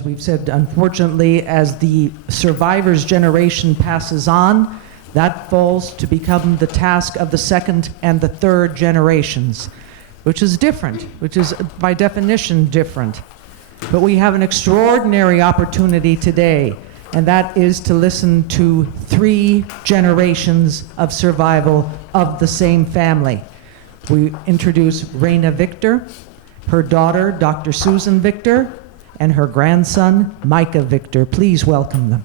as we've said, unfortunately, as the survivors' generation passes on, that falls to become the task of the second and the third generations, which is different, which is by definition different. But we have an extraordinary opportunity today, and that is to listen to 3 generations of survival of the same family. We introduce Reina Victor, her daughter, Dr. Susan Victor, and her grandson, Micah Victor. Please welcome them.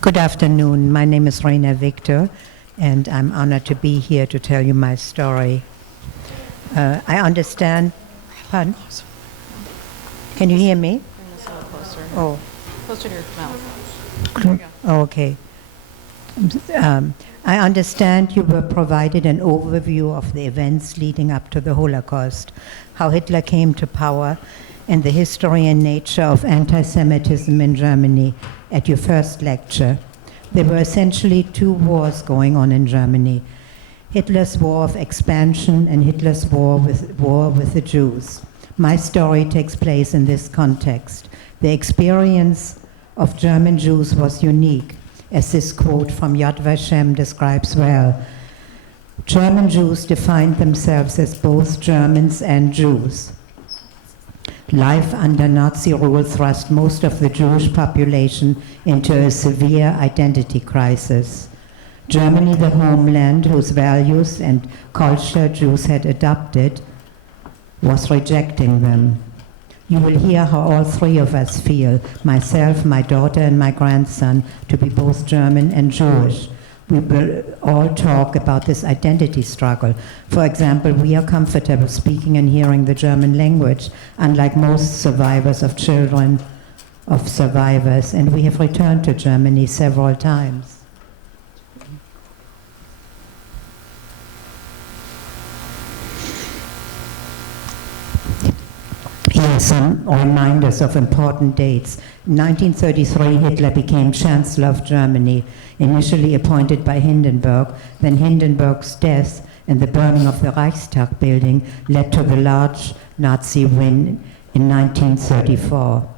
Good afternoon. My name is Reina Victor, and I'm honored to be here to tell you my story. I understand. Pardon? Can you hear me? Bring this a little closer. Oh. Closer to your mouth. There you go. Oh, okay. I understand you were provided an overview of the events leading up to the Holocaust, how Hitler came to power, and the history and nature of anti-Semitism in Germany at your first lecture. There were essentially 2 wars going on in Germany: Hitler's war of expansion and Hitler's war with the Jews. My story takes place in this context. The experience of German Jews was unique, as this quote from Yad Vashem describes well. German Jews defined themselves as both Germans and Jews. Life under Nazi rule thrust most of the Jewish population into a severe identity crisis. Germany, the homeland whose values and culture Jews had adopted, was rejecting them. You will hear how all 3 of us feel, myself, my daughter, and my grandson, to be both German and Jewish. We will all talk about this identity struggle. For example, we are comfortable speaking and hearing the German language, unlike most survivors of children of survivors, and we have returned to Germany several times. Here are some reminders of important dates. In 1933, Hitler became Chancellor of Germany, initially appointed by Hindenburg. Then Hindenburg's death and the burning of the Reichstag building led to the large Nazi win in 1934.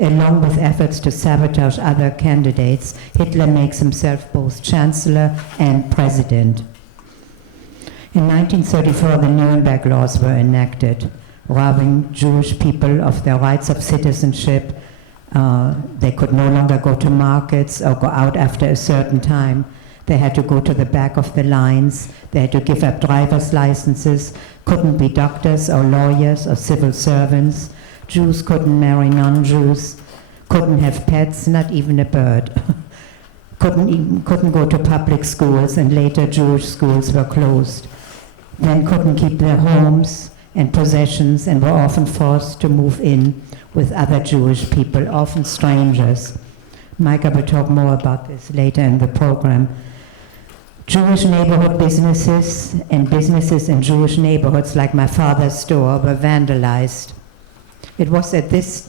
Along with efforts to sabotage other candidates, Hitler makes himself both Chancellor and President. In 1934, the Nuremberg laws were enacted, robbing Jewish people of their rights of citizenship. They could no longer go to markets or go out after a certain time. They had to go to the back of the lines. They had to give up driver's licenses, couldn't be doctors or lawyers or civil servants. Jews couldn't marry non-Jews, couldn't have pets, not even a bird. couldn't go to public schools, and later Jewish schools were closed. Then couldn't keep their homes and possessions, and were often forced to move in with other Jewish people, often strangers. Micah will talk more about this later in the program. Jewish neighborhood businesses and businesses in Jewish neighborhoods, like my father's store, were vandalized. It was at this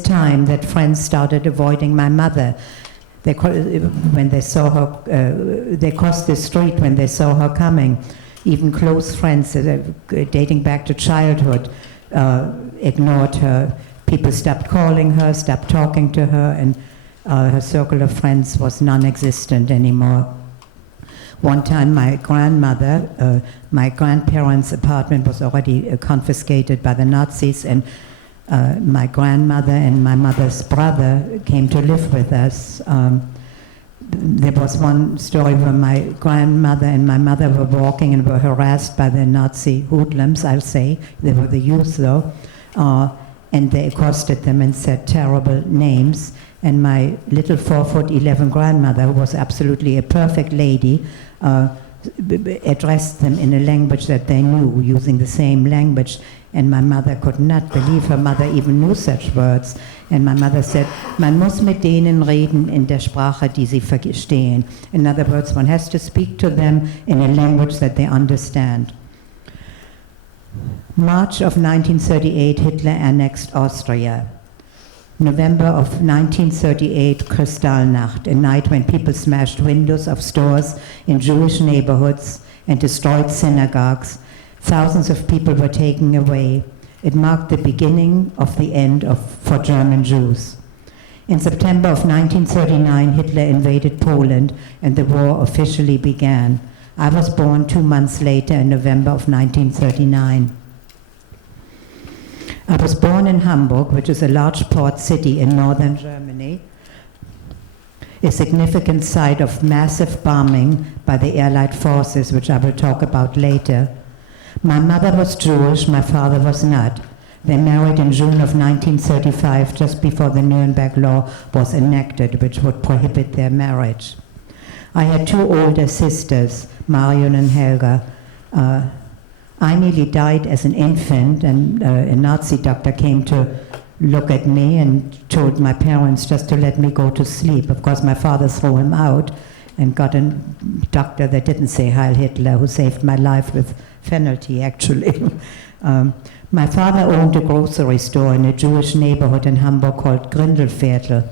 time that friends started avoiding my mother. When they saw her, they crossed the street when they saw her coming. Even close friends, dating back to childhood, ignored her. People stopped calling her, stopped talking to her, and her circle of friends was non-existent anymore. One time my grandparents' apartment was already confiscated by the Nazis, and my grandmother and my mother's brother came to live with us. There was one story where my grandmother and my mother were walking and were harassed by the Nazi hoodlums, I'll say. They were the youth though. And they accosted them and said terrible names. And my little 4'11" grandmother, who was absolutely a perfect lady, addressed them in a language that they knew, using the same language. And my mother could not believe her mother even knew such words. And my mother said, man muss mit denen reden in der Sprache, die sie verstehen. In other words, one has to speak to them in a language that they understand. March of 1938, Hitler annexed Austria. November of 1938, Kristallnacht, a night when people smashed windows of stores in Jewish neighborhoods and destroyed synagogues. Thousands of people were taken away. It marked the beginning of the end for German Jews. In September of 1939, Hitler invaded Poland and the war officially began. I was born 2 months later in November of 1939. I was born in Hamburg, which is a large port city in northern Germany, a significant site of massive bombing by the Allied forces, which I will talk about later. My mother was Jewish, my father was not. They married in June of 1935, just before the Nuremberg Law was enacted, which would prohibit their marriage. I had 2 older sisters, Marion and Helga. I nearly died as an infant, and a Nazi doctor came to look at me and told my parents just to let me go to sleep. Of course, my father threw him out and got a doctor that didn't say Heil Hitler, who saved my life with penalty, actually. My father owned a grocery store in a Jewish neighborhood in Hamburg called Grindelviertel.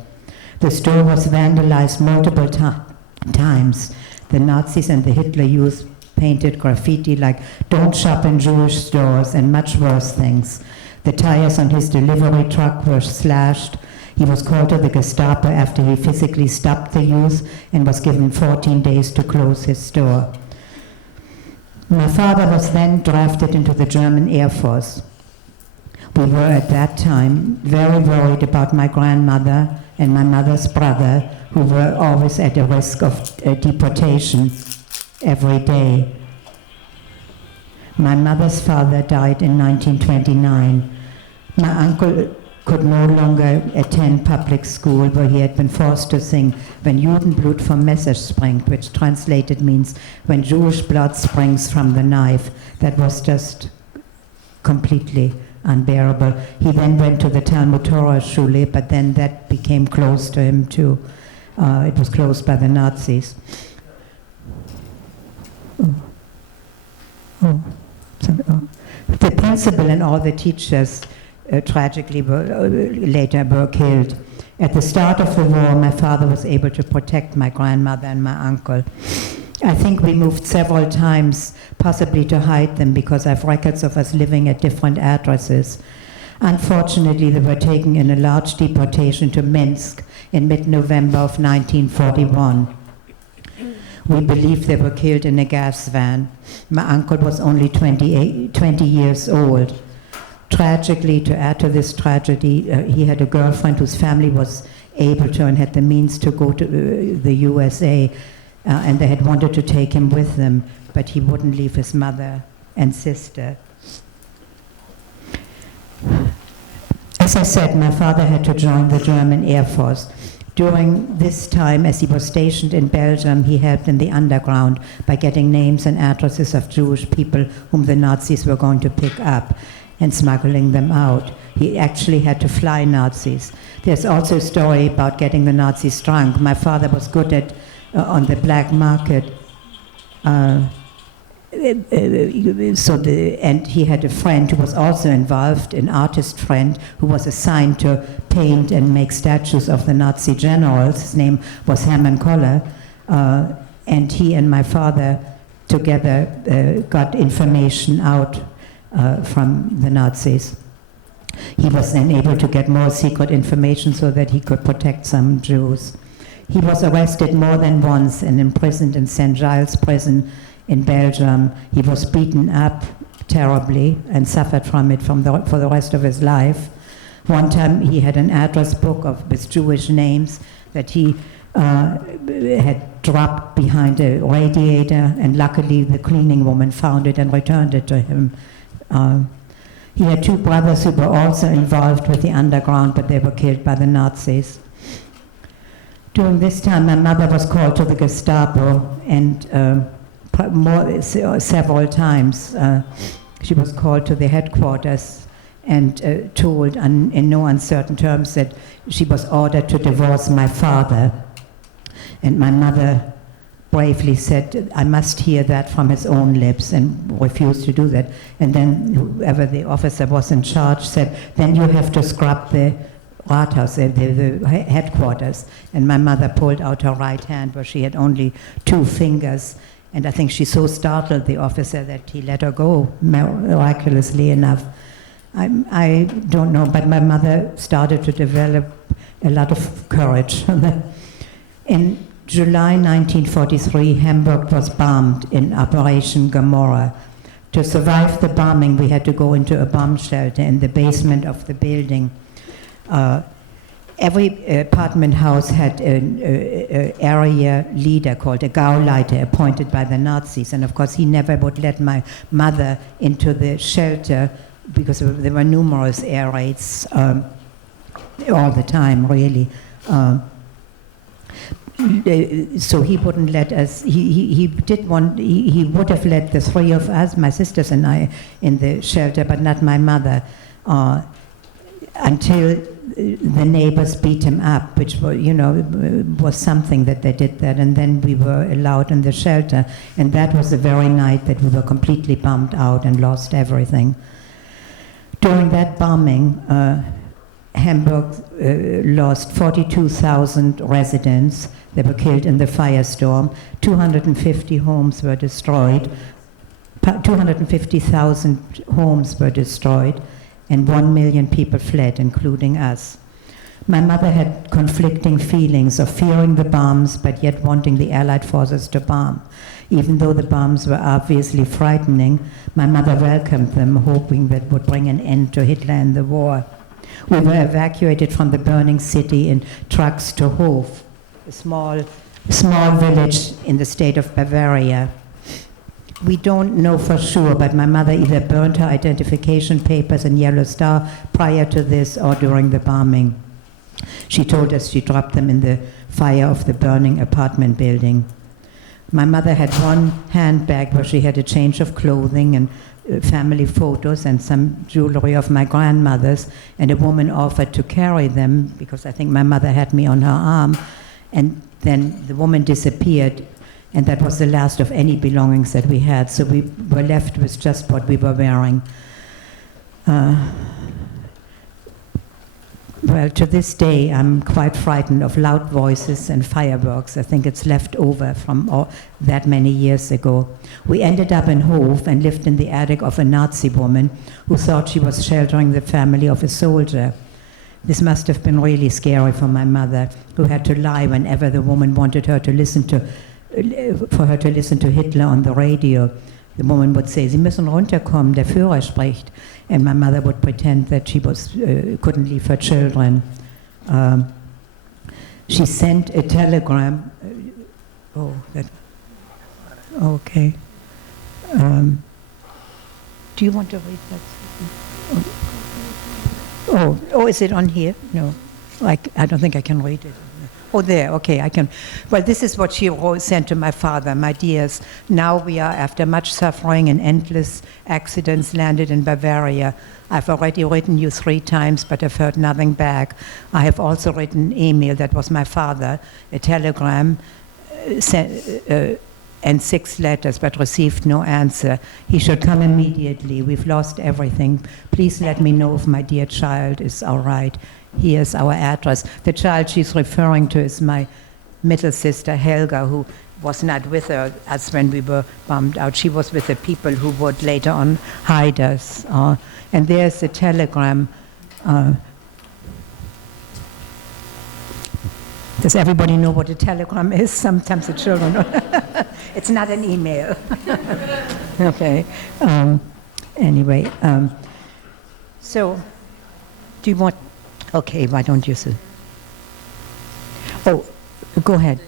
The store was vandalized multiple times. The Nazis and the Hitler Youth painted graffiti like "Don't shop in Jewish stores" and much worse things. The tires on his delivery truck were slashed. He was called to the Gestapo after he physically stopped the youth and was given 14 days to close his store. My father was then drafted into the German Air Force. We were at that time very worried about my grandmother and my mother's brother, who were always at a risk of deportation every day. My mother's father died in 1929. My uncle could no longer attend public school, where he had been forced to sing "Wenn Judenblut vom Messer springt," which translated means "when Jewish blood springs from the knife." That was just completely unbearable. He then went to the Talmud Torah Schule, but then that became close to him too. It was closed by the Nazis. The principal and all the teachers tragically later were killed. At the start of the war, my father was able to protect my grandmother and my uncle. I think we moved several times, possibly to hide them, because I have records of us living at different addresses. Unfortunately, they were taken in a large deportation to Minsk in mid-November of 1941. We believe they were killed in a gas van. My uncle was only 20 years old. Tragically, to add to this tragedy, he had a girlfriend whose family was able to and had the means to go to the USA, and they had wanted to take him with them, but he wouldn't leave his mother and sister. As I said, my father had to join the German Air Force. During this time, as he was stationed in Belgium, he helped in the underground by getting names and addresses of Jewish people whom the Nazis were going to pick up and smuggling them out. He actually had to fly Nazis. There's also a story about getting the Nazis drunk. My father was good at on the black market. And he had a friend who was also involved, an artist friend who was assigned to paint and make statues of the Nazi generals. His name was Hermann Koller, and he and my father together got information out from the Nazis. He was then able to get more secret information so that he could protect some Jews. He was arrested more than once and imprisoned in St. Giles prison in Belgium. He was beaten up terribly and suffered from it for the rest of his life. One time he had an address book with Jewish names that he had dropped behind a radiator, and luckily the cleaning woman found it and returned it to him. He had 2 brothers who were also involved with the underground, but they were killed by the Nazis. During this time, my mother was called to the Gestapo, and several times. She was called to the headquarters and told in no uncertain terms that she was ordered to divorce my father. And my mother bravely said, I must hear that from his own lips, and refused to do that. And then whoever the officer was in charge said, then you have to scrub the Rathaus, the headquarters. And my mother pulled out her right hand where she had only 2 fingers. And I think she so startled the officer that he let her go, miraculously enough. I don't know, but my mother started to develop a lot of courage. In July 1943, Hamburg was bombed in Operation Gomorrah. To survive the bombing, we had to go into a bomb shelter in the basement of the building. Every apartment house had an area leader called a Gauleiter, appointed by the Nazis. And of course, he never would let my mother into the shelter because there were numerous air raids all the time, really. So he wouldn't let us, he would have let the 3 of us, my sisters and I, in the shelter, but not my mother, until the neighbors beat him up, which was something that they did that, and then we were allowed in the shelter, and that was the very night that we were completely bombed out and lost everything. During that bombing, Hamburg lost 42,000 residents. They were killed in the firestorm. 250 homes were destroyed. 250,000 homes were destroyed, and 1 million people fled, including us. My mother had conflicting feelings of fearing the bombs, but yet wanting the Allied forces to bomb. Even though the bombs were obviously frightening, my mother welcomed them, hoping that would bring an end to Hitler and the war. We were evacuated from the burning city in trucks to Hof, a small village in the state of Bavaria. We don't know for sure, but my mother either burned her identification papers in Yellow Star prior to this or during the bombing. She told us she dropped them in the fire of the burning apartment building. My mother had one handbag where she had a change of clothing and family photos and some jewelry of my grandmother's, and a woman offered to carry them because I think my mother had me on her arm, and then the woman disappeared, and that was the last of any belongings that we had, so we were left with just what we were wearing. Well, to this day, I'm quite frightened of loud voices and fireworks. I think it's left over from that many years ago. We ended up in Hof and lived in the attic of a Nazi woman who thought she was sheltering the family of a soldier. This must have been really scary for my mother, who had to lie whenever the woman wanted her to listen to Hitler on the radio. The woman would say, Sie müssen runterkommen, der Führer spricht. And my mother would pretend that she couldn't leave her children. She sent a telegram. Okay. Do you want to read that? Oh, is it on here? No. I don't think I can read it. Oh, there, okay, I can. Well, this is what she sent to my father. My dears, now we are, after much suffering and endless accidents, landed in Bavaria. I've already written you 3 times, but I've heard nothing back. I have also written Emil, that was my father, a telegram, and 6 letters, but received no answer. He should come immediately. We've lost everything. Please let me know if my dear child is all right. Here's our address. The child she's referring to is my middle sister, Helga, who was not with us when we were bombed out. She was with the people who would later on hide us. And there's a telegram. Does everybody know what a telegram is? Sometimes the children don't. It's not an email. Okay. Anyway, so do you want... Okay, why don't you say? Oh, go ahead.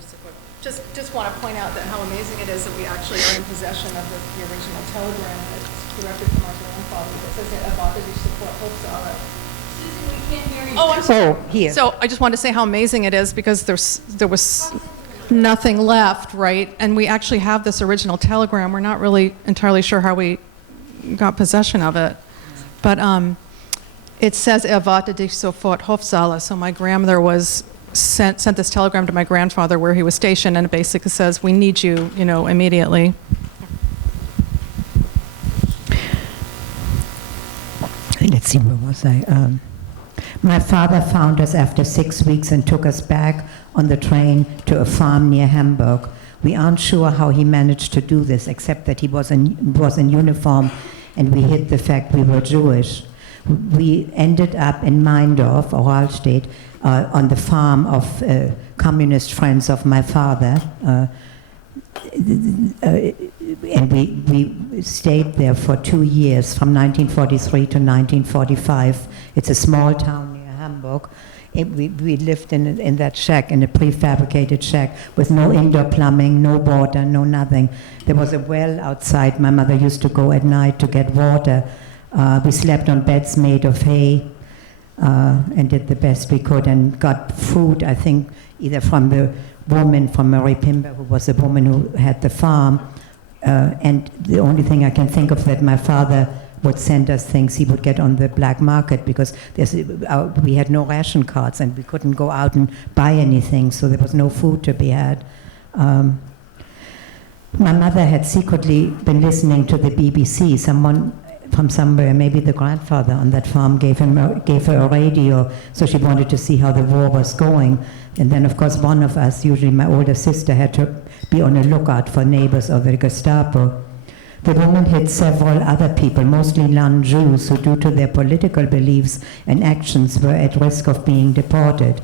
Just want to point out that how amazing it is that we actually are in possession of the original telegram that's directed from our grandfather that says that about the support hopes. Susan, we can't hear you. Oh, I'm sorry. Oh, here. So I just wanted to say how amazing it is because there was nothing left, right? And we actually have this original telegram. We're not really entirely sure how we got possession of it. But it says, erwarte dich sofort, Hofsaale. So my grandmother sent this telegram to my grandfather where he was stationed, and it basically says, we need you, immediately. Let's see, where was I? My father found us after 6 weeks and took us back on the train to a farm near Hamburg. We aren't sure how he managed to do this, except that he was in uniform and we hid the fact we were Jewish. We ended up in Meindorf, or Hallstatt, on the farm of communist friends of my father. And we stayed there for 2 years, from 1943 to 1945. It's a small town near Hamburg. We lived in that shack, in a prefabricated shack, with no indoor plumbing, no water, no nothing. There was a well outside. My mother used to go at night to get water. We slept on beds made of hay and did the best we could, and got food, I think, either from the woman, from Mary Pimber, who was the woman who had the farm. And the only thing I can think of, that my father would send us things he would get on the black market, because we had no ration cards and we couldn't go out and buy anything, so there was no food to be had. My mother had secretly been listening to the BBC. Someone from somewhere, maybe the grandfather on that farm, gave her a radio, so she wanted to see how the war was going. And then, of course, one of us, usually my older sister, had to be on a lookout for neighbors or the Gestapo. The woman hid several other people, mostly non-Jews, who, due to their political beliefs and actions, were at risk of being deported.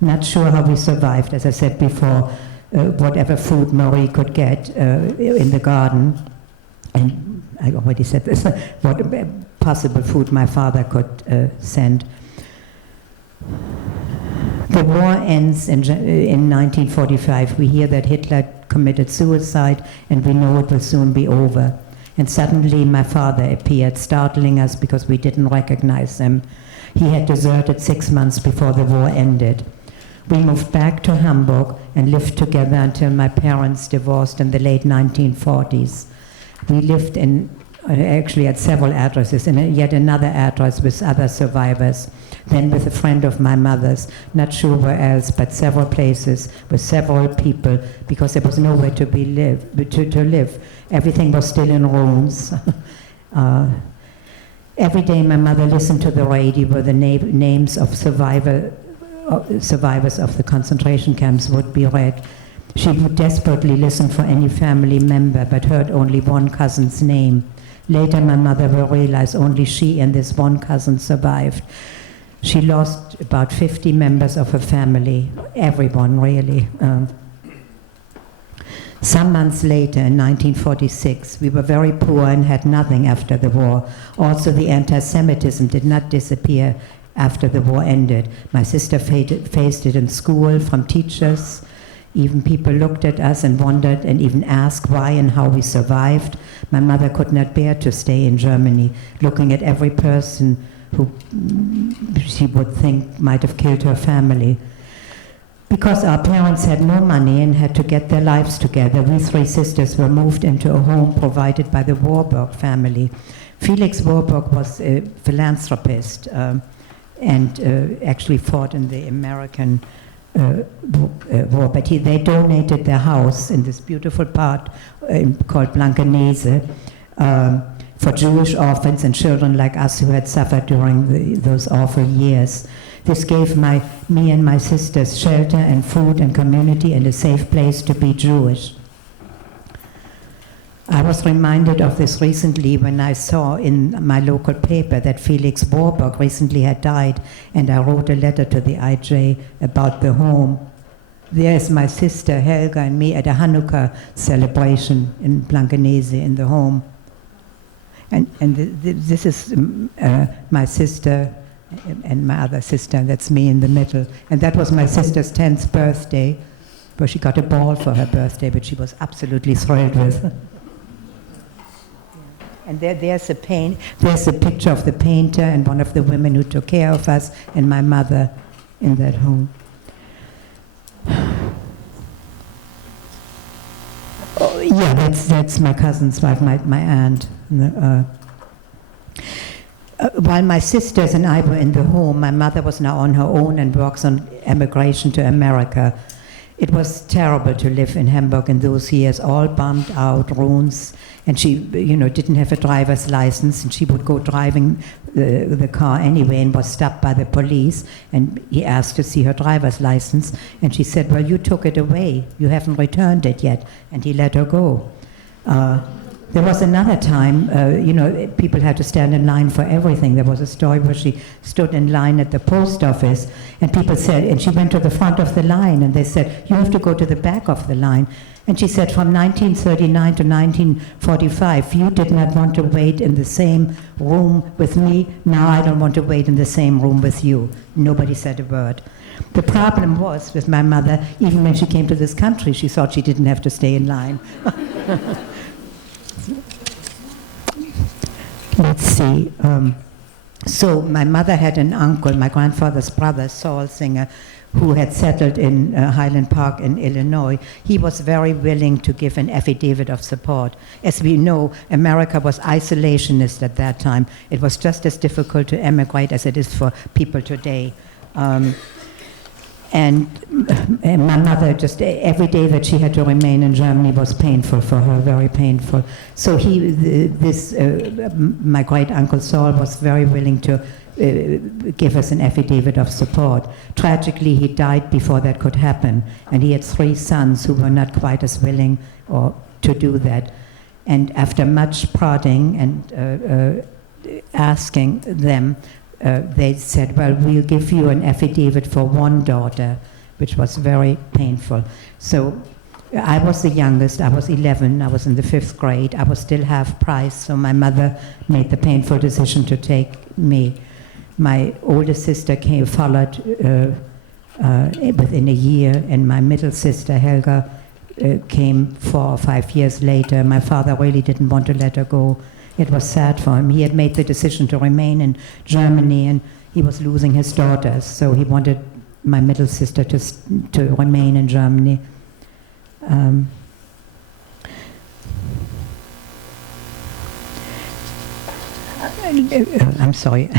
Not sure how we survived, as I said before, whatever food Marie could get in the garden. And I already said this, what possible food my father could send. The war ends in 1945. We hear that Hitler committed suicide, and we know it will soon be over. And suddenly my father appeared, startling us because we didn't recognize him. He had deserted 6 months before the war ended. We moved back to Hamburg and lived together until my parents divorced in the late 1940s. We lived actually at several addresses, and yet another address with other survivors, then with a friend of my mother's, not sure where else, but several places with several people, because there was nowhere to live. Everything was still in ruins. Every day my mother listened to the radio where the names of survivors of the concentration camps would be read. She would desperately listen for any family member, but heard only one cousin's name. Later, my mother will realize only she and this one cousin survived. She lost about 50 members of her family, everyone really. Some months later, in 1946, we were very poor and had nothing after the war. Also, the anti-Semitism did not disappear after the war ended. My sister faced it in school, from teachers. Even people looked at us and wondered and even asked why and how we survived. My mother could not bear to stay in Germany, looking at every person who she would think might have killed her family. Because our parents had no money and had to get their lives together, we three sisters were moved into a home provided by the Warburg family. Felix Warburg was a philanthropist and actually fought in the American war, but they donated their house in this beautiful part called Blankenese for Jewish orphans and children like us who had suffered during those awful years. This gave me and my sisters shelter and food and community and a safe place to be Jewish. I was reminded of this recently when I saw in my local paper that Felix Warburg recently had died, and I wrote a letter to the IJ about the home. There's my sister Helga and me at a Hanukkah celebration in Blankenese in the home. And this is my sister and my other sister, and that's me in the middle. And that was my sister's 10th birthday, where she got a ball for her birthday, which she was absolutely thrilled with. And there's a picture of the painter and one of the women who took care of us and my mother in that home. Yeah, that's my cousin's wife, my aunt. While my sisters and I were in the home, my mother was now on her own and works on emigration to America. It was terrible to live in Hamburg in those years, all bummed out, ruins, and she, didn't have a driver's license, and she would go driving the car anyway and was stopped by the police, and he asked to see her driver's license, and she said, well, you took it away, you haven't returned it yet, and he let her go. There was another time, people had to stand in line for everything. There was a story where she stood in line at the post office, and people said, and she went to the front of the line, and they said, you have to go to the back of the line. And she said, from 1939 to 1945, you did not want to wait in the same room with me. Now I don't want to wait in the same room with you. Nobody said a word. The problem was with my mother, even when she came to this country, she thought she didn't have to stay in line. Let's see. So my mother had an uncle, my grandfather's brother, Saul Singer, who had settled in Highland Park in Illinois. He was very willing to give an affidavit of support. As we know, America was isolationist at that time. It was just as difficult to emigrate as it is for people today. And my mother, just every day that she had to remain in Germany was painful for her, very painful. So my great uncle Saul was very willing to give us an affidavit of support. Tragically, he died before that could happen, and he had 3 sons who were not quite as willing to do that. And after much prodding and asking them, they said, well, we'll give you an affidavit for 1 daughter, which was very painful. So I was the youngest. I was 11. I was in the 5th grade. I was still half price, so my mother made the painful decision to take me. My older sister followed within a year, and my middle sister, Helga, came 4 or 5 years later. My father really didn't want to let her go. It was sad for him. He had made the decision to remain in Germany, and he was losing his daughters, so he wanted my middle sister to remain in Germany. I'm sorry.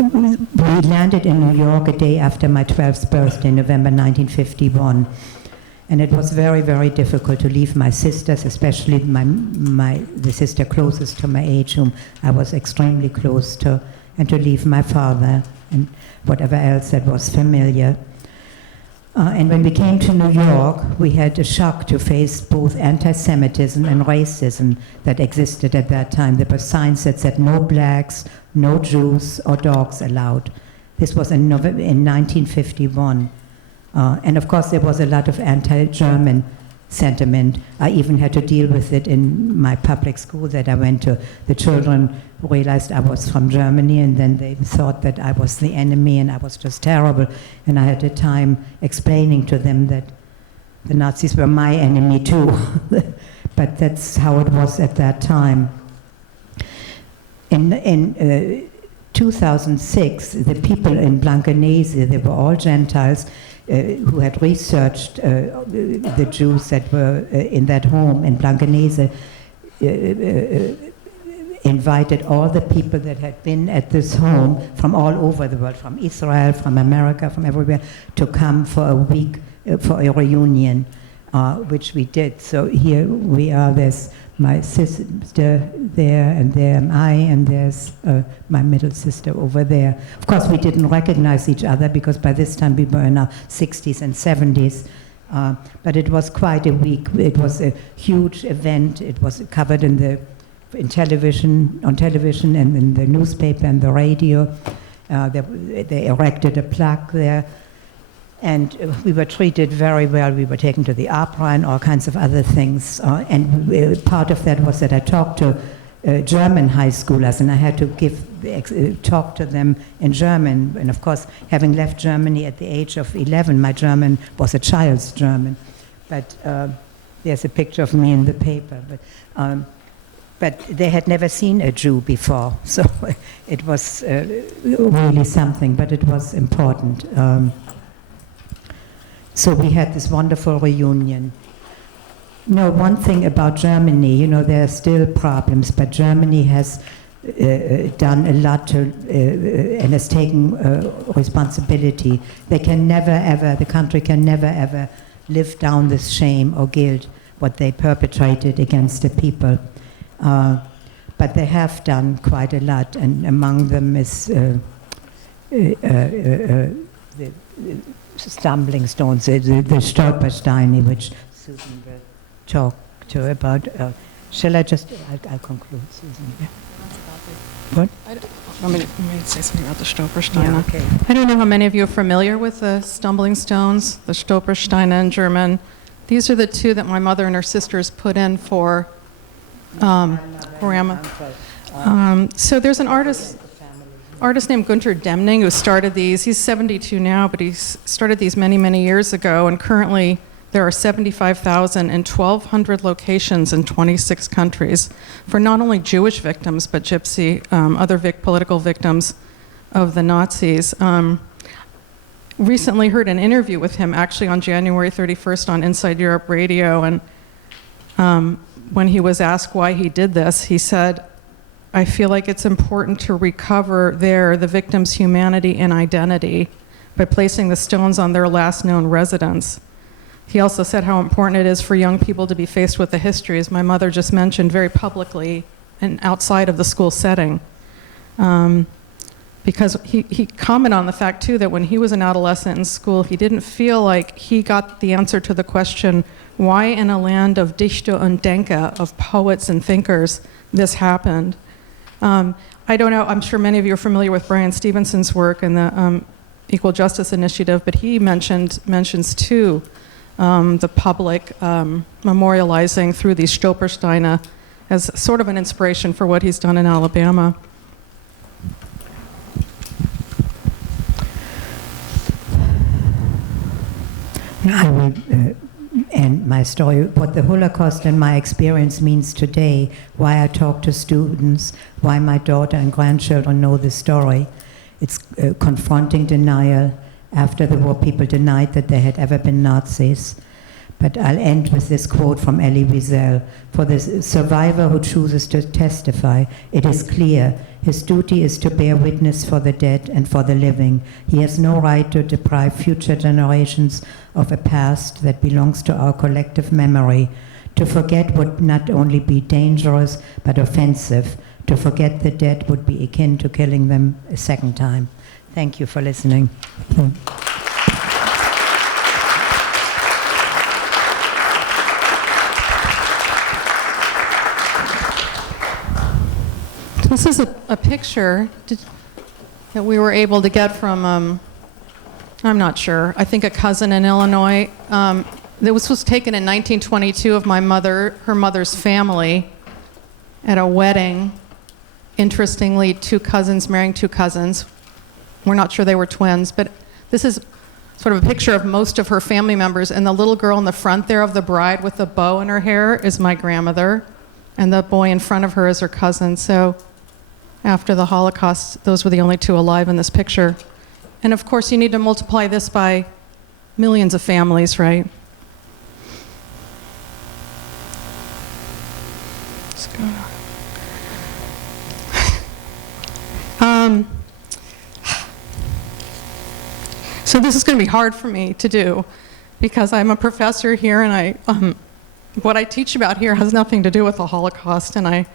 We landed in New York a day after my 12th birthday, November 1951. And it was very, very difficult to leave my sisters, especially the sister closest to my age, whom I was extremely close to, and to leave my father and whatever else that was familiar. And when we came to New York, we had a shock to face both anti-Semitism and racism that existed at that time. There were signs that said no blacks, no Jews or dogs allowed. This was in 1951. And of course there was a lot of anti-German sentiment. I even had to deal with it in my public school that I went to. The children realized I was from Germany, and then they thought that I was the enemy and I was just terrible. And I had a time explaining to them that the Nazis were my enemy too. But that's how it was at that time. In 2006, the people in Blankenese, they were all Gentiles, who had researched the Jews that were in that home in Blankenese, invited all the people that had been at this home from all over the world, from Israel, from America, from everywhere, to come for a week for a reunion, which we did. So here we are, there's my sister there, and there am I, and there's my middle sister over there. Of course, we didn't recognize each other because by this time we were in our 60s and 70s. But it was quite a week. It was a huge event. It was covered on television and in the newspaper and the radio. They erected a plaque there. And we were treated very well. We were taken to the opera and all kinds of other things. And part of that was that I talked to German high schoolers, and I had to talk to them in German. And of course, having left Germany at the age of 11, my German was a child's German. But there's a picture of me in the paper. But but they had never seen a Jew before, so it was really something, but it was important. So we had this wonderful reunion. One thing about Germany, there are still problems, but Germany has done a lot to, and has taken responsibility. They can never ever, the country can never ever live down this shame or guilt, what they perpetrated against the people. But they have done quite a lot, and among them is the stumbling stones, the Stolpersteine, which Susan will talk to about. Shall I just, I'll conclude, Susan. Yeah. What? Let me say something about the Stolpersteine. Yeah, okay. I don't know how many of you are familiar with the stumbling stones, the Stolpersteine in German. These are the two that my mother and her sisters put in for grandma. So there's an artist named Gunter Demning who started these. He's 72 now, but he started these many, many years ago, and currently there are 75,000 in 1,200 locations in 26 countries for not only Jewish victims, but Gypsy, other political victims of the Nazis. Recently heard an interview with him actually on January 31st on Inside Europe Radio, and when he was asked why he did this, he said, "I feel like it's important to recover the victims' humanity and identity by placing the stones on their last known residence." He also said how important it is for young people to be faced with the history, as my mother just mentioned, very publicly and outside of the school setting. Because he commented on the fact, too, that when he was an adolescent in school, he didn't feel like he got the answer to the question, why in a land of Dichter und Denker, of poets and thinkers, this happened. I don't know, I'm sure many of you are familiar with Brian Stevenson's work and the Equal Justice Initiative, but he mentions, too, the public memorializing through these Stolpersteine as sort of an inspiration for what he's done in Alabama. I will end my story. What the Holocaust and my experience means today, why I talk to students, why my daughter and grandchildren know the story. It's confronting denial. After the war, people denied that they had ever been Nazis. But I'll end with this quote from Elie Wiesel. For the survivor who chooses to testify, it is clear his duty is to bear witness for the dead and for the living. He has no right to deprive future generations of a past that belongs to our collective memory. To forget would not only be dangerous, but offensive. To forget the dead would be akin to killing them a second time. Thank you for listening. This is a picture that we were able to get from, I'm not sure, I think a cousin in Illinois. This was taken in 1922 of her mother's family at a wedding. Interestingly, two cousins marrying two cousins. We're not sure they were twins, but this is sort of a picture of most of her family members, and the little girl in the front there of the bride with the bow in her hair is my grandmother, and the boy in front of her is her cousin. So after the Holocaust, those were the only two alive in this picture. And of course, you need to multiply this by millions of families, right? Let's go. So this is going to be hard for me to do because I'm a professor here, and what I teach about here has nothing to do with the Holocaust, and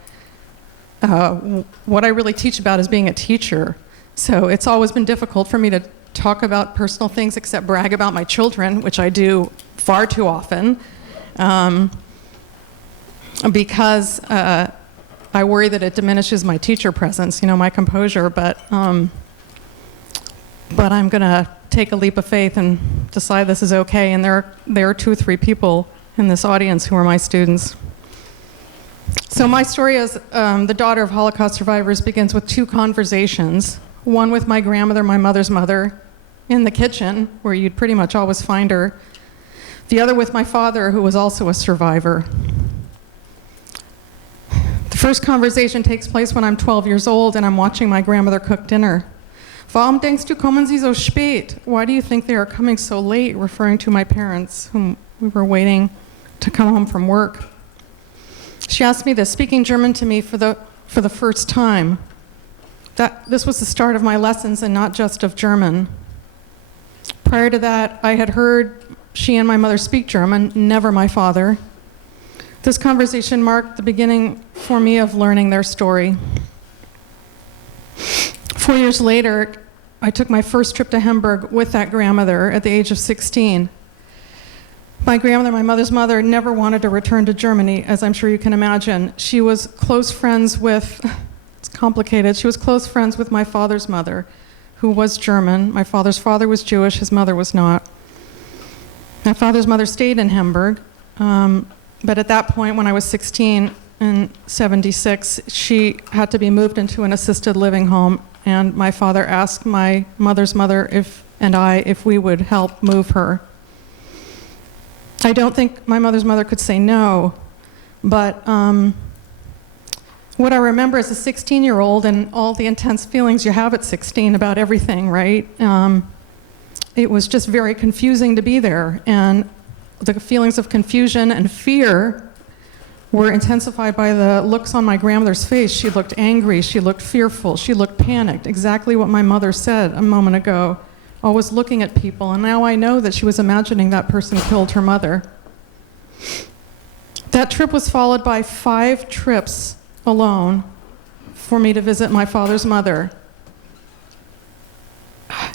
what I really teach about is being a teacher. So it's always been difficult for me to talk about personal things except brag about my children, which I do far too often, because I worry that it diminishes my teacher presence, my composure, but I'm going to take a leap of faith and decide this is okay, and there are 2 or 3 people in this audience who are my students. So my story as the daughter of Holocaust survivors begins with 2 conversations, one with my grandmother, my mother's mother, in the kitchen, where you'd pretty much always find her, the other with my father, who was also a survivor. The first conversation takes place when I'm 12 years old and I'm watching my grandmother cook dinner. Warum denkst du, kommen sie so spät? Why do you think they are coming so late? Referring to my parents, whom we were waiting to come home from work. She asked me this, speaking German to me for the first time. This was the start of my lessons and not just of German. Prior to that, I had heard she and my mother speak German, never my father. This conversation marked the beginning for me of learning their story. 4 years later, I took my first trip to Hamburg with that grandmother at the age of 16. My grandmother, my mother's mother, never wanted to return to Germany, as I'm sure you can imagine. She was close friends with, it's complicated, she was close friends with my father's mother, who was German. My father's father was Jewish, his mother was not. My father's mother stayed in Hamburg, but at that point, when I was 16 in 76, she had to be moved into an assisted living home, and my father asked my mother's mother if we would help move her. I don't think my mother's mother could say no, but what I remember as a 16-year-old and all the intense feelings you have at 16 about everything, right? It was just very confusing to be there, and the feelings of confusion and fear were intensified by the looks on my grandmother's face. She looked angry, she looked fearful, she looked panicked, exactly what my mother said a moment ago, always looking at people, and now I know that she was imagining that person killed her mother. That trip was followed by 5 trips alone for me to visit my father's mother.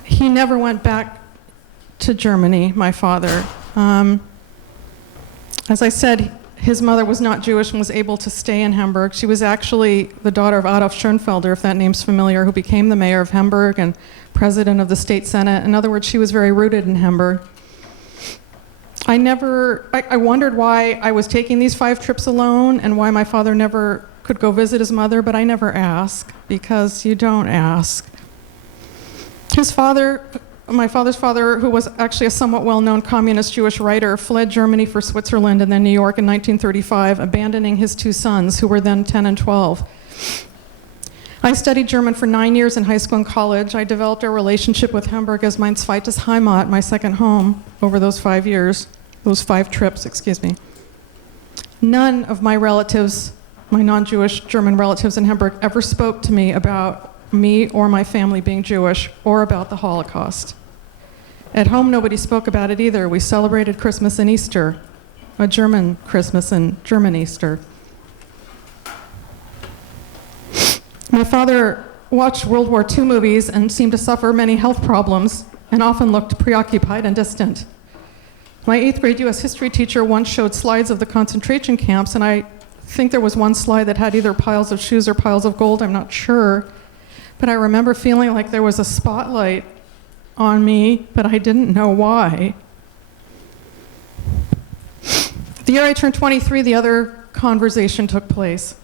He never went back to Germany, my father. As I said, his mother was not Jewish and was able to stay in Hamburg. She was actually the daughter of Adolf Schoenfelder, if that name's familiar, who became the mayor of Hamburg and president of the state senate. In other words, she was very rooted in Hamburg. I wondered why I was taking these 5 trips alone and why my father never could go visit his mother, but I never asked, because you don't ask. His father, my father's father, who was actually a somewhat well-known communist Jewish writer, fled Germany for Switzerland and then New York in 1935, abandoning his 2 sons, who were then 10 and 12. I studied German for 9 years in high school and college. I developed a relationship with Hamburg as mein zweites Heimat, my second home, over those 5 years, those 5 trips, excuse me. None of my relatives, my non-Jewish German relatives in Hamburg, ever spoke to me about me or my family being Jewish or about the Holocaust. At home, nobody spoke about it either. We celebrated Christmas and Easter, a German Christmas and German Easter. My father watched World War II movies and seemed to suffer many health problems and often looked preoccupied and distant. My 8th grade US history teacher once showed slides of the concentration camps, and I think there was one slide that had either piles of shoes or piles of gold, I'm not sure. But I remember feeling like there was a spotlight on me, but I didn't know why. The year I turned 23, the other conversation took place.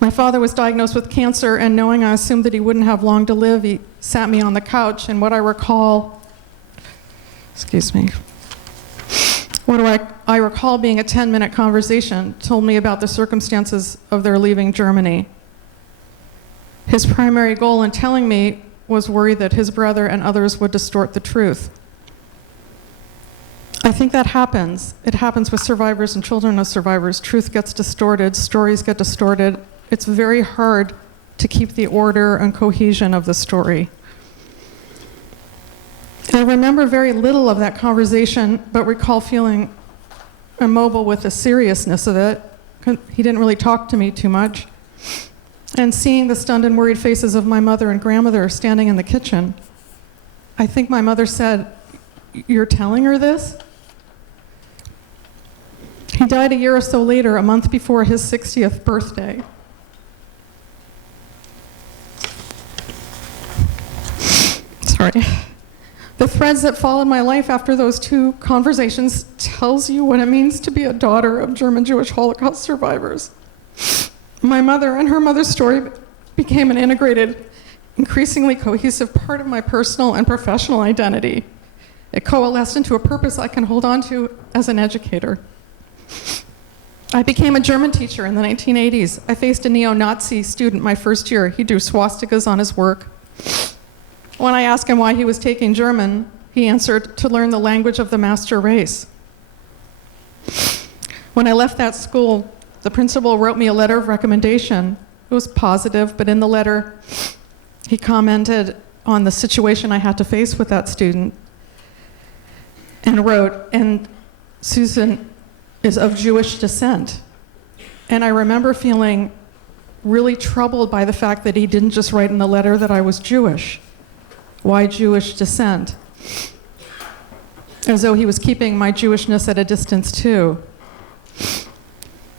My father was diagnosed with cancer, and knowing I assumed that he wouldn't have long to live, he sat me on the couch, and what I recall being a 10-minute conversation told me about the circumstances of their leaving Germany. His primary goal in telling me was worried that his brother and others would distort the truth. I think that happens. It happens with survivors and children of survivors. Truth gets distorted, stories get distorted. It's very hard to keep the order and cohesion of the story. I remember very little of that conversation, but recall feeling immobile with the seriousness of it. He didn't really talk to me too much. And seeing the stunned and worried faces of my mother and grandmother standing in the kitchen, I think my mother said, "You're telling her this?" He died a year or so later, a month before his 60th birthday. Sorry. The threads that followed my life after those 2 conversations tells you what it means to be a daughter of German Jewish Holocaust survivors. My mother and her mother's story became an integrated, increasingly cohesive part of my personal and professional identity. It coalesced into a purpose I can hold on to as an educator. I became a German teacher in the 1980s. I faced a neo-Nazi student my first year. He drew swastikas on his work. When I asked him why he was taking German, he answered, to learn the language of the master race. When I left that school, the principal wrote me a letter of recommendation. It was positive, but in the letter, he commented on the situation I had to face with that student and wrote, and Susan is of Jewish descent. And I remember feeling really troubled by the fact that he didn't just write in the letter that I was Jewish. Why Jewish descent? As though he was keeping my Jewishness at a distance too.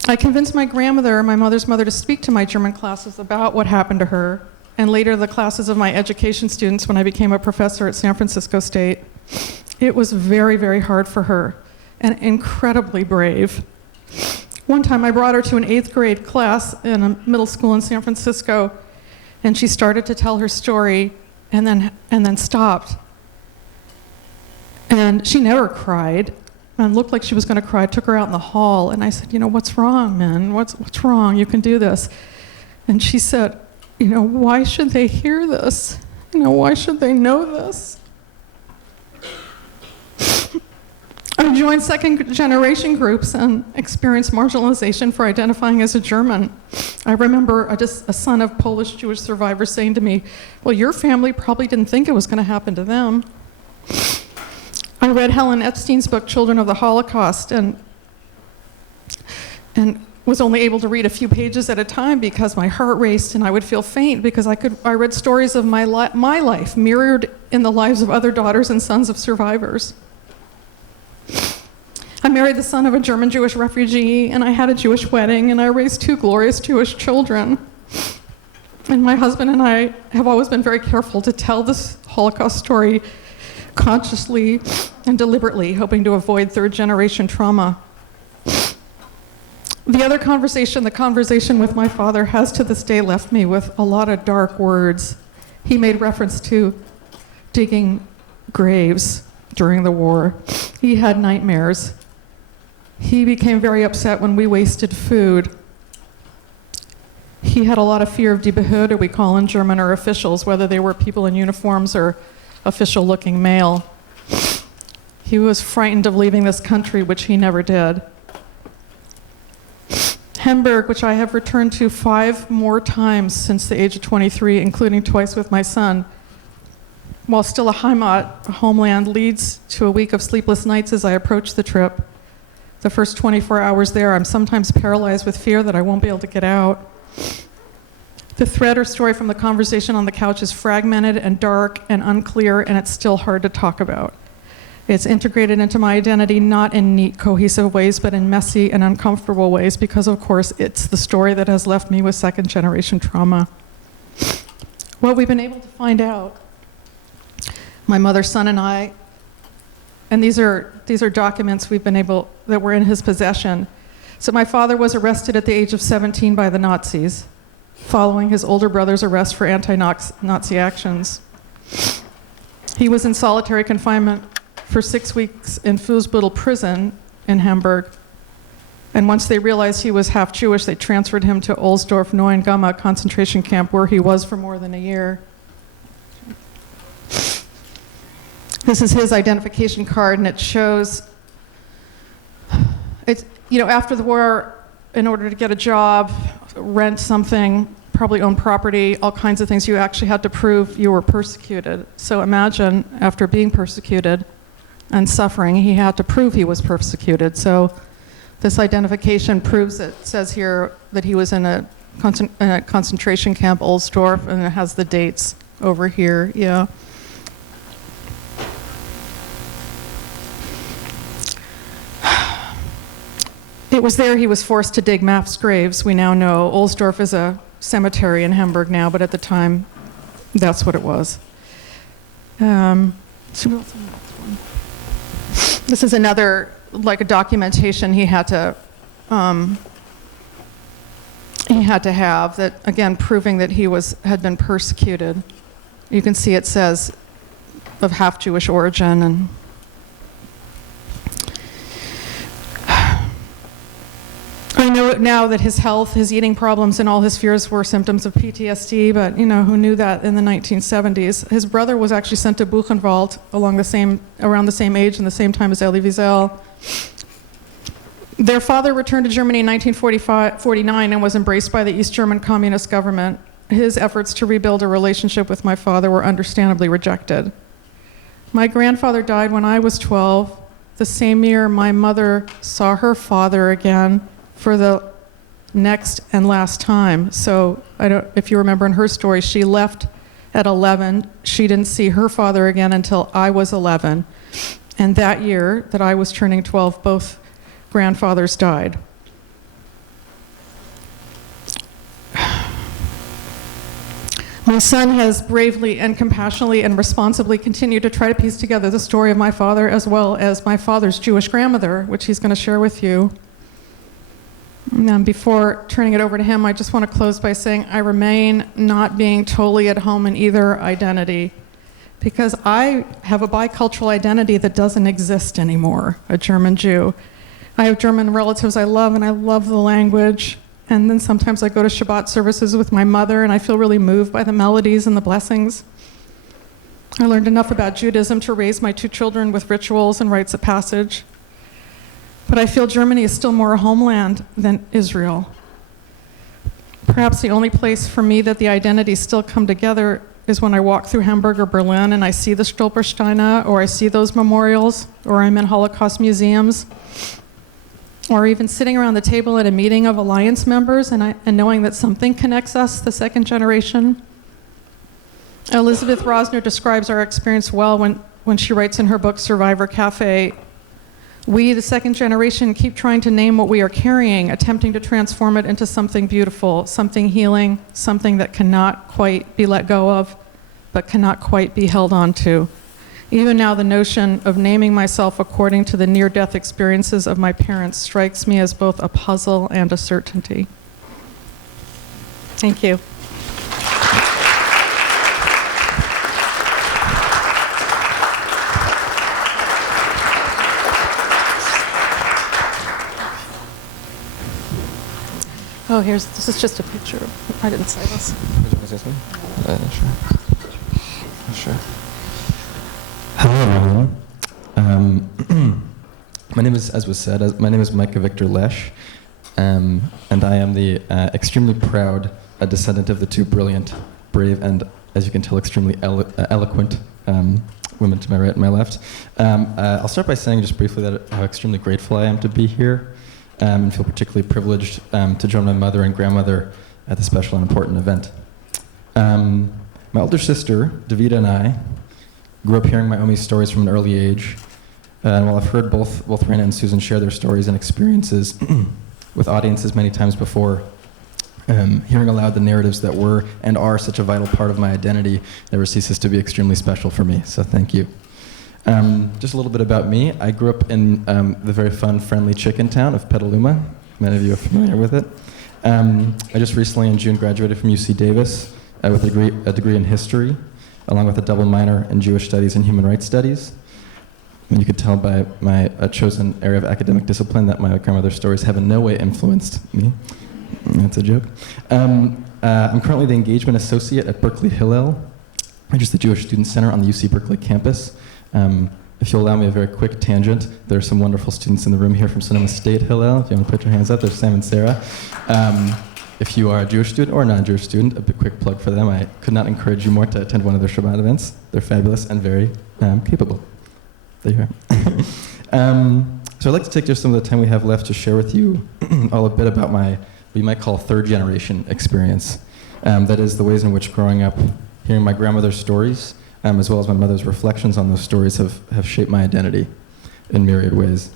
I convinced my grandmother, my mother's mother, to speak to my German classes about what happened to her, and later the classes of my education students when I became a professor at San Francisco State. It was very, very hard for her, and incredibly brave. One time I brought her to an 8th grade class in a middle school in San Francisco, and she started to tell her story and then stopped. And she never cried and looked like she was going to cry. I took her out in the hall, and I said, what's wrong, man? What's wrong? You can do this. And she said, why should they hear this? Why should they know this? I joined second-generation groups and experienced marginalization for identifying as a German. I remember a son of Polish Jewish survivors saying to me, well, your family probably didn't think it was going to happen to them. I read Helen Epstein's book, Children of the Holocaust, and was only able to read a few pages at a time because my heart raced and I would feel faint because I read stories of my life mirrored in the lives of other daughters and sons of survivors. I married the son of a German Jewish refugee, and I had a Jewish wedding, and I raised 2 glorious Jewish children. And my husband and I have always been very careful to tell this Holocaust story consciously and deliberately, hoping to avoid 3rd-generation trauma. The conversation with my father has to this day left me with a lot of dark words. He made reference to digging graves during the war. He had nightmares. He became very upset when we wasted food. He had a lot of fear of die Behörde, we call in German, or officials, whether they were people in uniforms or official-looking male. He was frightened of leaving this country, which he never did. Hamburg, which I have returned to 5 more times since the age of 23, including twice with my son. While still a Heimat, a homeland, leads to a week of sleepless nights as I approach the trip. The first 24 hours there, I'm sometimes paralyzed with fear that I won't be able to get out. The thread or story from the conversation on the couch is fragmented and dark and unclear, and it's still hard to talk about. It's integrated into my identity, not in neat, cohesive ways, but in messy and uncomfortable ways, because of course it's the story that has left me with 2nd-generation trauma. What we've been able to find out, my mother, son, and I, and these are documents that were in his possession. So my father was arrested at the age of 17 by the Nazis, following his older brother's arrest for anti-Nazi actions. He was in solitary confinement for 6 weeks in Fuhlsbüttel prison in Hamburg. And once they realized he was half Jewish, they transferred him to Ohlsdorf Neuengamme concentration camp, where he was for more than a year. This is his identification card, and it shows, after the war, in order to get a job, rent something, probably own property, all kinds of things, you actually had to prove you were persecuted. So imagine, after being persecuted and suffering, he had to prove he was persecuted. So this identification proves it says here that he was in a concentration camp, Ohlsdorf, and it has the dates over here, yeah. It was there he was forced to dig mass graves. We now know Ohlsdorf is a cemetery in Hamburg now, but at the time, that's what it was. This is another, like a documentation he had to have that, again, proving that he had been persecuted. You can see it says of half Jewish origin and. now that his health, his eating problems, and all his fears were symptoms of PTSD, but who knew that in the 1970s? His brother was actually sent to Buchenwald around the same age and the same time as Elie Wiesel. Their father returned to Germany in 1949 and was embraced by the East German communist government. His efforts to rebuild a relationship with my father were understandably rejected. My grandfather died when I was 12. The same year, my mother saw her father again for the next and last time. So if you remember in her story, she left at 11. She didn't see her father again until I was 11. And that year that I was turning 12, both grandfathers died. My son has bravely and compassionately and responsibly continued to try to piece together the story of my father as well as my father's Jewish grandmother, which he's going to share with you. And before turning it over to him, I just want to close by saying I remain not being totally at home in either identity, because I have a bicultural identity that doesn't exist anymore, a German Jew. I have German relatives I love, and I love the language. And then sometimes I go to Shabbat services with my mother, and I feel really moved by the melodies and the blessings. I learned enough about Judaism to raise my 2 children with rituals and rites of passage. But I feel Germany is still more a homeland than Israel. Perhaps the only place for me that the identities still come together is when I walk through Hamburg or Berlin and I see the Stolpersteine, or I see those memorials, or I'm in Holocaust museums, or even sitting around the table at a meeting of Alliance members and knowing that something connects us, the second generation. Elizabeth Rosner describes our experience well when she writes in her book, Survivor Cafe. We, the second generation, keep trying to name what we are carrying, attempting to transform it into something beautiful, something healing, something that cannot quite be let go of, but cannot quite be held on to. Even now, the notion of naming myself according to the near-death experiences of my parents strikes me as both a puzzle and a certainty. Thank you. Oh, this is just a picture. I didn't say this. Sure. Sure. Hello, everyone. My name is, as was said, my name is Micah Victor Lesch, and I am the extremely proud descendant of the 2 brilliant, brave, and, as you can tell, extremely eloquent women to my right and my left. I'll start by saying just briefly how extremely grateful I am to be here, and feel particularly privileged to join my mother and grandmother at this special and important event. My older sister, Davida, and I grew up hearing my Omi's stories from an early age. And while I've heard both Rena and Susan share their stories and experiences with audiences many times before, hearing aloud the narratives that were and are such a vital part of my identity never ceases to be extremely special for me, so thank you. Just a little bit about me. I grew up in the very fun, friendly chicken town of Petaluma. Many of you are familiar with it. I just recently in June graduated from UC Davis with a degree in history, along with a double minor in Jewish studies and human rights studies. And you could tell by my chosen area of academic discipline that my grandmother's stories have in no way influenced me. That's a joke. I'm currently the engagement associate at Berkeley Hillel, which is the Jewish Student Center on the UC Berkeley campus. If you'll allow me a very quick tangent, there are some wonderful students in the room here from Sonoma State Hillel. If you want to put your hands up, there's Sam and Sarah. If you are a Jewish student or a non-Jewish student, a quick plug for them. I could not encourage you more to attend one of their Shabbat events. They're fabulous and very capable. There you are. So I'd like to take just some of the time we have left to share with you all a bit about my, what you might call, third-generation experience. That is the ways in which growing up, hearing my grandmother's stories, as well as my mother's reflections on those stories have shaped my identity in myriad ways.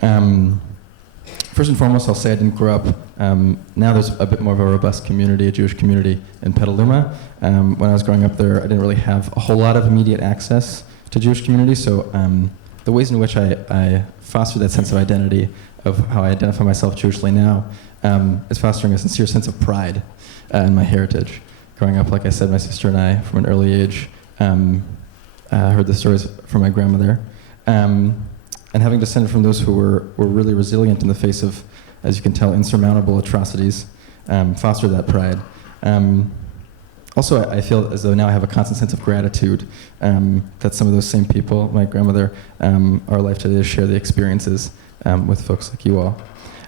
First and foremost, I'll say I didn't grow up. Now there's a bit more of a robust community, a Jewish community in Petaluma. When I was growing up there, I didn't really have a whole lot of immediate access to Jewish community, so the ways in which I foster that sense of identity, of how I identify myself Jewishly now, is fostering a sincere sense of pride in my heritage. Growing up, like I said, my sister and I, from an early age, heard the stories from my grandmother. and having descended from those who were really resilient in the face of, as you can tell, insurmountable atrocities, fostered that pride. Also, I feel as though now I have a constant sense of gratitude that some of those same people, my grandmother, are alive today to share the experiences with folks like you all.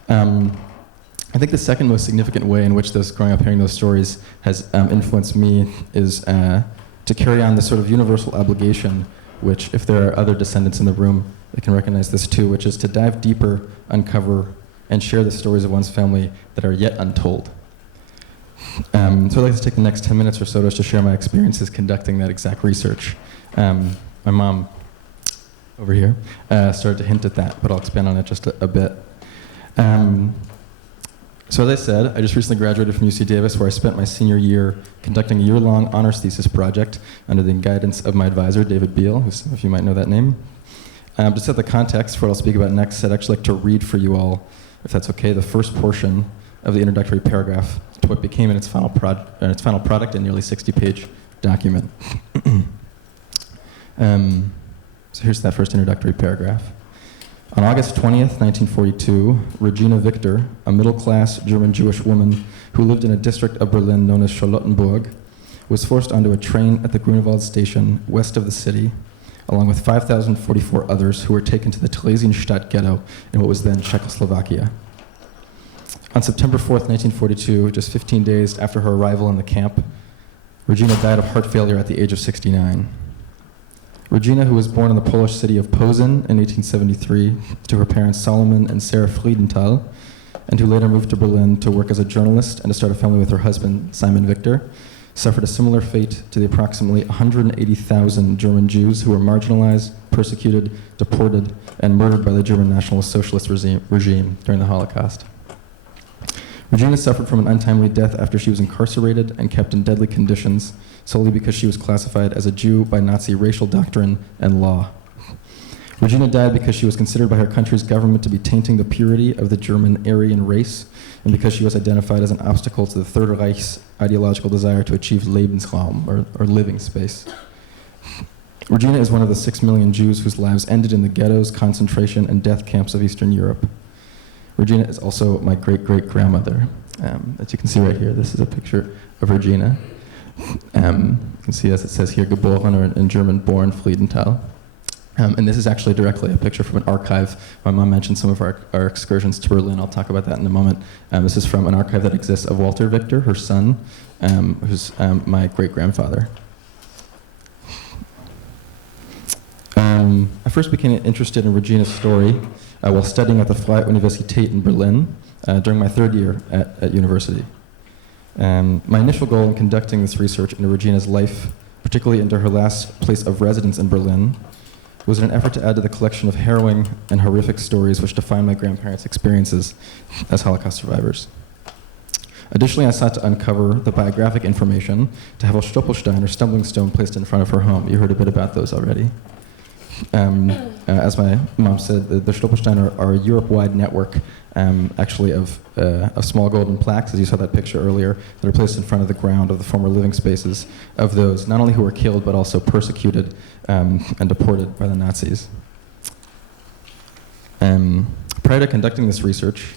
I think the second most significant way in which growing up hearing those stories has influenced me is to carry on this sort of universal obligation, which, if there are other descendants in the room, they can recognize this too, which is to dive deeper, uncover, and share the stories of one's family that are yet untold. So I'd like to take the next 10 minutes or so just to share my experiences conducting that exact research. My mom, over here, started to hint at that, but I'll expand on it just a bit. So as I said, I just recently graduated from UC Davis, where I spent my senior year conducting a year-long honors thesis project under the guidance of my advisor, David Beal, who some of you might know that name. To set the context for what I'll speak about next, I'd actually like to read for you all, if that's okay, the first portion of the introductory paragraph to what became in its final product, a nearly 60-page document. So here's that first introductory paragraph. On August 20th, 1942, Regina Viktor, a middle-class German Jewish woman who lived in a district of Berlin known as Charlottenburg, was forced onto a train at the Grunewald station west of the city, along with 5,044 others who were taken to the Theresienstadt ghetto in what was then Czechoslovakia. On September 4th, 1942, just 15 days after her arrival in the camp, Regina died of heart failure at the age of 69. Regina, who was born in the Polish city of Posen in 1873 to her parents Solomon and Sarah Friedenthal, and who later moved to Berlin to work as a journalist and to start a family with her husband, Simon Victor, suffered a similar fate to the approximately 180,000 German Jews who were marginalized, persecuted, deported, and murdered by the German National Socialist regime during the Holocaust. Regina suffered from an untimely death after she was incarcerated and kept in deadly conditions solely because she was classified as a Jew by Nazi racial doctrine and law. Regina died because she was considered by her country's government to be tainting the purity of the German Aryan race, and because she was identified as an obstacle to the Third Reich's ideological desire to achieve Lebensraum, or living space. Regina is one of the 6 million Jews whose lives ended in the ghettos, concentration, and death camps of Eastern Europe. Regina is also my great-great-grandmother. As you can see right here, this is a picture of Regina. You can see, as it says here, geboren, or in German, born Friedenthal. And this is actually directly a picture from an archive. My mom mentioned some of our excursions to Berlin. I'll talk about that in a moment. This is from an archive that exists of Walter Victor, her son, who's my great-grandfather. I first became interested in Regina's story while studying at the Freie Universität in Berlin during my third year at university. My initial goal in conducting this research into Regina's life, particularly into her last place of residence in Berlin, was in an effort to add to the collection of harrowing and horrific stories which define my grandparents' experiences as Holocaust survivors. Additionally, I sought to uncover the biographic information to have a Stoppelstein, or stumbling stone, placed in front of her home. You heard a bit about those already. As my mom said, the Stoppelstein are a Europe-wide network, actually, of small golden plaques, as you saw that picture earlier, that are placed in front of the ground of the former living spaces of those, not only who were killed, but also persecuted and deported by the Nazis. Prior to conducting this research,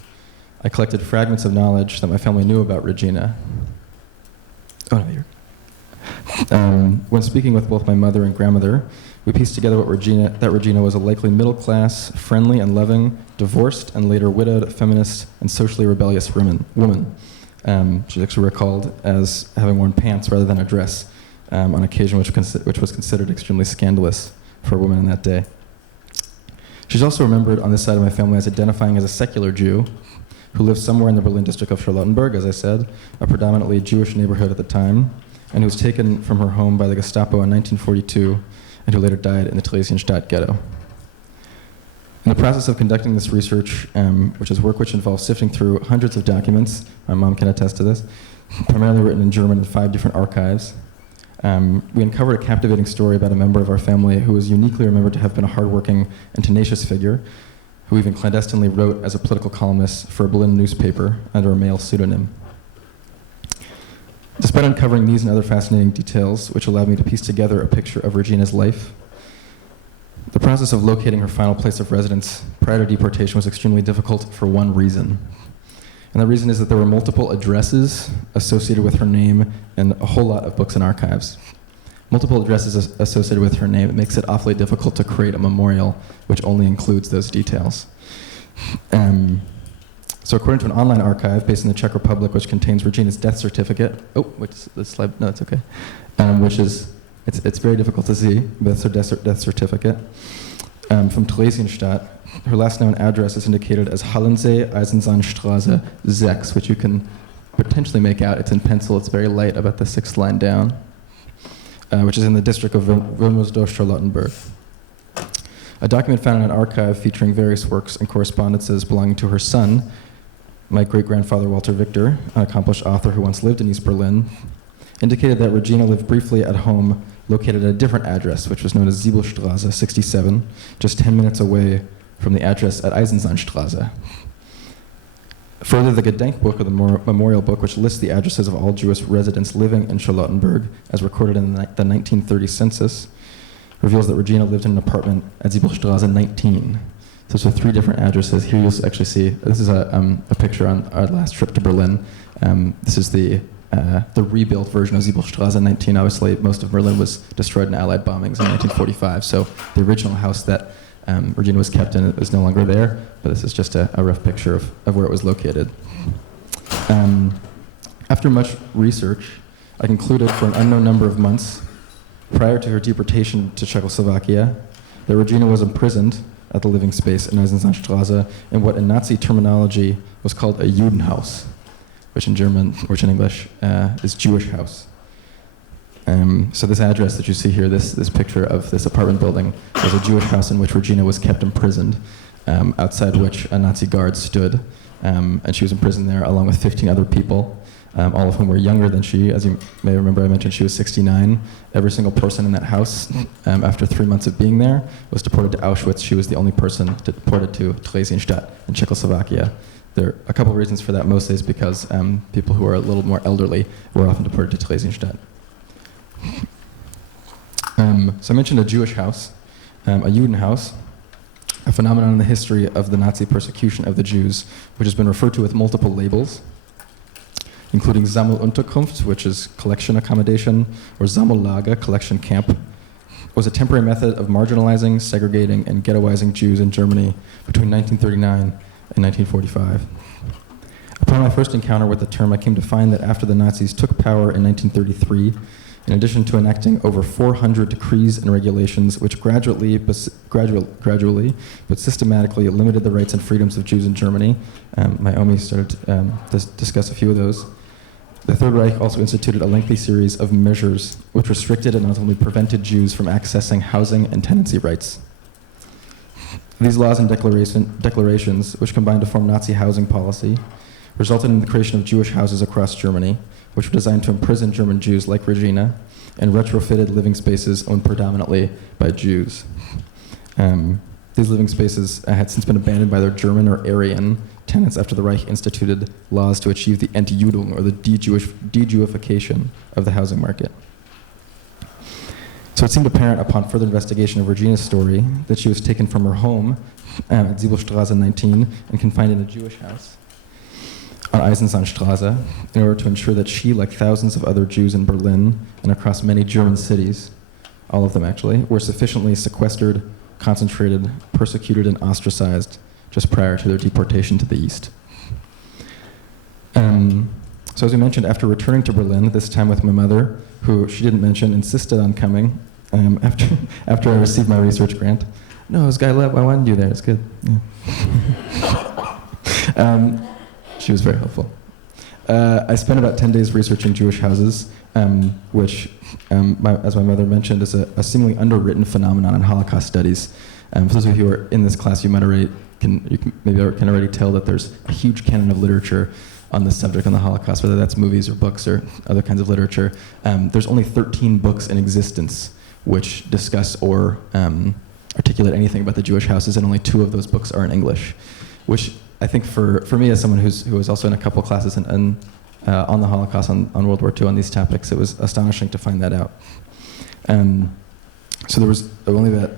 I collected fragments of knowledge that my family knew about Regina. Oh, no, here. When speaking with both my mother and grandmother, we pieced together that Regina was a likely middle-class, friendly and loving, divorced and later widowed, feminist, and socially rebellious woman. She's actually recalled as having worn pants rather than a dress on occasion, which was considered extremely scandalous for a woman in that day. She's also remembered on this side of my family as identifying as a secular Jew who lived somewhere in the Berlin district of Charlottenburg, as I said, a predominantly Jewish neighborhood at the time, and who was taken from her home by the Gestapo in 1942, and who later died in the Theresienstadt ghetto. In the process of conducting this research, which is work which involves sifting through hundreds of documents, my mom can attest to this, primarily written in German in 5 different archives, we uncovered a captivating story about a member of our family who was uniquely remembered to have been a hardworking and tenacious figure, who even clandestinely wrote as a political columnist for a Berlin newspaper under a male pseudonym. Despite uncovering these and other fascinating details, which allowed me to piece together a picture of Regina's life, The process of locating her final place of residence prior to deportation was extremely difficult for one reason. And the reason is that there were multiple addresses associated with her name and a whole lot of books and archives. Multiple addresses associated with her name, it makes it awfully difficult to create a memorial which only includes those details. So according to an online archive based in the Czech Republic, which contains Regina's death certificate, this slide, no, it's okay, which is, it's very difficult to see, but it's her death certificate. From Theresienstadt, her last known address is indicated as Hallensee, Eisenzahnstraße 6, which you can potentially make out. It's in pencil, it's very light, about the 6th line down, which is in the district of Wilmersdorf-Charlottenburg. A document found in an archive featuring various works and correspondences belonging to her son, my great-grandfather Walter Victor, an accomplished author who once lived in East Berlin, indicated that Regina lived briefly at home located at a different address, which was known as Siebelstraße 67, just 10 minutes away from the address at Eisenzahnstraße. Further, the Gedenkbuch, or the memorial book, which lists the addresses of all Jewish residents living in Charlottenburg, as recorded in the 1930 census, reveals that Regina lived in an apartment at Siebelstraße 19. So those are 3 different addresses. Here you'll actually see, this is a picture on our last trip to Berlin. This is the rebuilt version of Siebelstraße 19. Obviously, most of Berlin was destroyed in Allied bombings in 1945, so the original house that Regina was kept in is no longer there, but this is just a rough picture of where it was located. After much research, I concluded for an unknown number of months prior to her deportation to Czechoslovakia that Regina was imprisoned at the living space in Eisenzahnstraße in what in Nazi terminology was called a Judenhaus, which in German, which in English is Jewish house. So this address that you see here, this picture of this apartment building, was a Jewish house in which Regina was kept imprisoned, outside which a Nazi guard stood, and she was imprisoned there along with 15 other people, all of whom were younger than she. As you may remember, I mentioned she was 69. Every single person in that house, after 3 months of being there, was deported to Auschwitz. She was the only person deported to Theresienstadt in Czechoslovakia. There are a couple of reasons for that. Mostly is because people who are a little more elderly were often deported to Theresienstadt. So I mentioned a Jewish house, a Judenhaus, a phenomenon in the history of the Nazi persecution of the Jews, which has been referred to with multiple labels, including Sammelunterkunft, which is collection accommodation, or Sammellager, collection camp, was a temporary method of marginalizing, segregating, and ghettoizing Jews in Germany between 1939 and 1945. Upon my first encounter with the term, I came to find that after the Nazis took power in 1933, in addition to enacting over 400 decrees and regulations which gradually but systematically limited the rights and freedoms of Jews in Germany, Naomi started to discuss a few of those. The Third Reich also instituted a lengthy series of measures which restricted and ultimately prevented Jews from accessing housing and tenancy rights. These laws and declarations, which combined to form Nazi housing policy, resulted in the creation of Jewish houses across Germany, which were designed to imprison German Jews like Regina, and retrofitted living spaces owned predominantly by Jews. These living spaces had since been abandoned by their German or Aryan tenants after the Reich instituted laws to achieve the Entjudung, or the de-Jewification of the housing market. So it seemed apparent upon further investigation of Regina's story that she was taken from her home at Siebelstraße 19 and confined in a Jewish house on Eisenzahnstraße in order to ensure that she, like thousands of other Jews in Berlin and across many German cities, all of them actually, were sufficiently sequestered, concentrated, persecuted, and ostracized just prior to their deportation to the East. So as we mentioned, after returning to Berlin, this time with my mother, who she didn't mention, insisted on coming after I received my research grant. No, this guy I wanted you there, it's good. Yeah. She was very helpful. I spent about 10 days researching Jewish houses, which, as my mother mentioned, is a seemingly underwritten phenomenon in Holocaust studies. For those of you who are in this class, you can already tell that there's a huge canon of literature on this subject, on the Holocaust, whether that's movies or books or other kinds of literature. There's only 13 books in existence which discuss or articulate anything about the Jewish houses, and only 2 of those books are in English, which I think for me, as someone who was also in a couple classes on the Holocaust, on World War II, on these topics, it was astonishing to find that out. So there was only about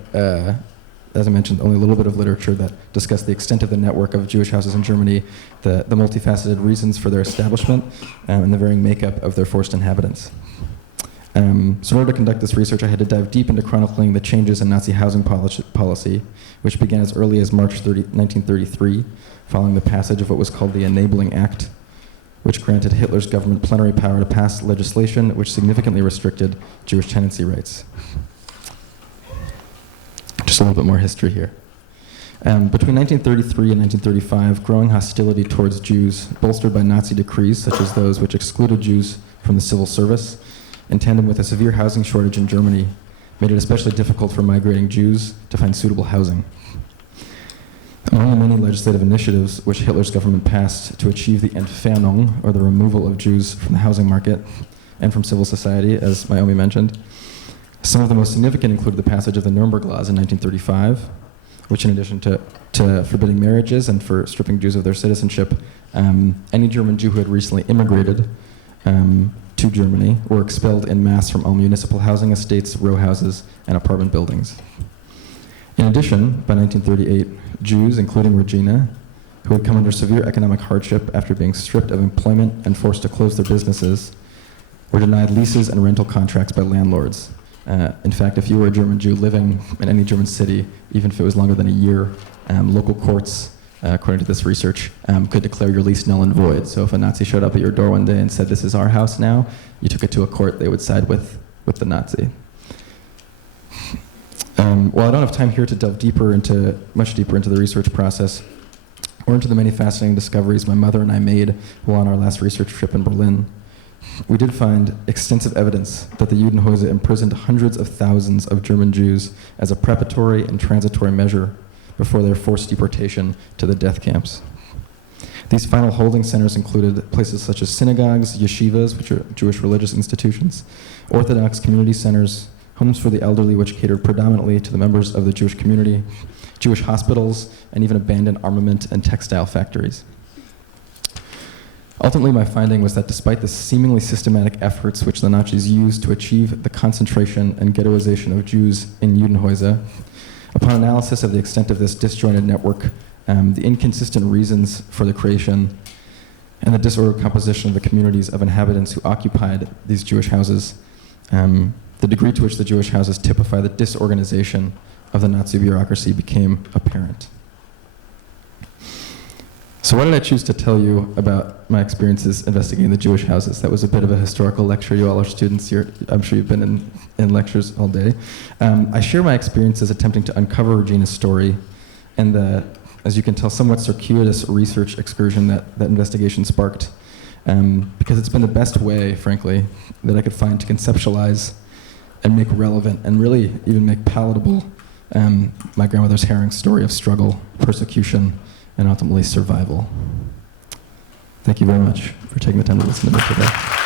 as I mentioned, only a little bit of literature that discussed the extent of the network of Jewish houses in Germany, the multifaceted reasons for their establishment, and the varying makeup of their forced inhabitants. So in order to conduct this research, I had to dive deep into chronicling the changes in Nazi housing policy, which began as early as March 1933, following the passage of what was called the Enabling Act, which granted Hitler's government plenary power to pass legislation which significantly restricted Jewish tenancy rights. Just a little bit more history here. Between 1933 and 1935, growing hostility towards Jews, bolstered by Nazi decrees such as those which excluded Jews from the civil service, in tandem with a severe housing shortage in Germany, made it especially difficult for migrating Jews to find suitable housing. Among the many legislative initiatives which Hitler's government passed to achieve the Entfernung, or the removal of Jews from the housing market and from civil society, as Naomi mentioned, some of the most significant included the passage of the Nuremberg Laws in 1935, which in addition to forbidding marriages and for stripping Jews of their citizenship, any German Jew who had recently immigrated to Germany were expelled en masse from all municipal housing estates, row houses, and apartment buildings. In addition, by 1938, Jews, including Regina, who had come under severe economic hardship after being stripped of employment and forced to close their businesses, were denied leases and rental contracts by landlords. In fact, if you were a German Jew living in any German city, even if it was longer than a year, local courts, according to this research, could declare your lease null and void. So if a Nazi showed up at your door one day and said, "This is our house now," you took it to a court, they would side with the Nazi. While I don't have time here to delve much deeper into the research process, or into the many fascinating discoveries my mother and I made while on our last research trip in Berlin, we did find extensive evidence that the Judenhäuser imprisoned hundreds of thousands of German Jews as a preparatory and transitory measure before their forced deportation to the death camps. These final holding centers included places such as synagogues, yeshivas, which are Jewish religious institutions, Orthodox community centers, homes for the elderly, which catered predominantly to the members of the Jewish community, Jewish hospitals, and even abandoned armament and textile factories. Ultimately, my finding was that despite the seemingly systematic efforts which the Nazis used to achieve the concentration and ghettoization of Jews in Judenhäuser, upon analysis of the extent of this disjointed network, the inconsistent reasons for the creation, and the disordered composition of the communities of inhabitants who occupied these Jewish houses, the degree to which the Jewish houses typify the disorganization of the Nazi bureaucracy became apparent. So why did I choose to tell you about my experiences investigating the Jewish houses? That was a bit of a historical lecture. You all are students here. I'm sure you've been in lectures all day. I share my experiences attempting to uncover Regina's story and the, as you can tell, somewhat circuitous research excursion that investigation sparked, because it's been the best way, frankly, that I could find to conceptualize and make relevant and really even make palatable my grandmother's harrowing story of struggle, persecution, and ultimately survival. Thank you very much for taking the time to listen to me today.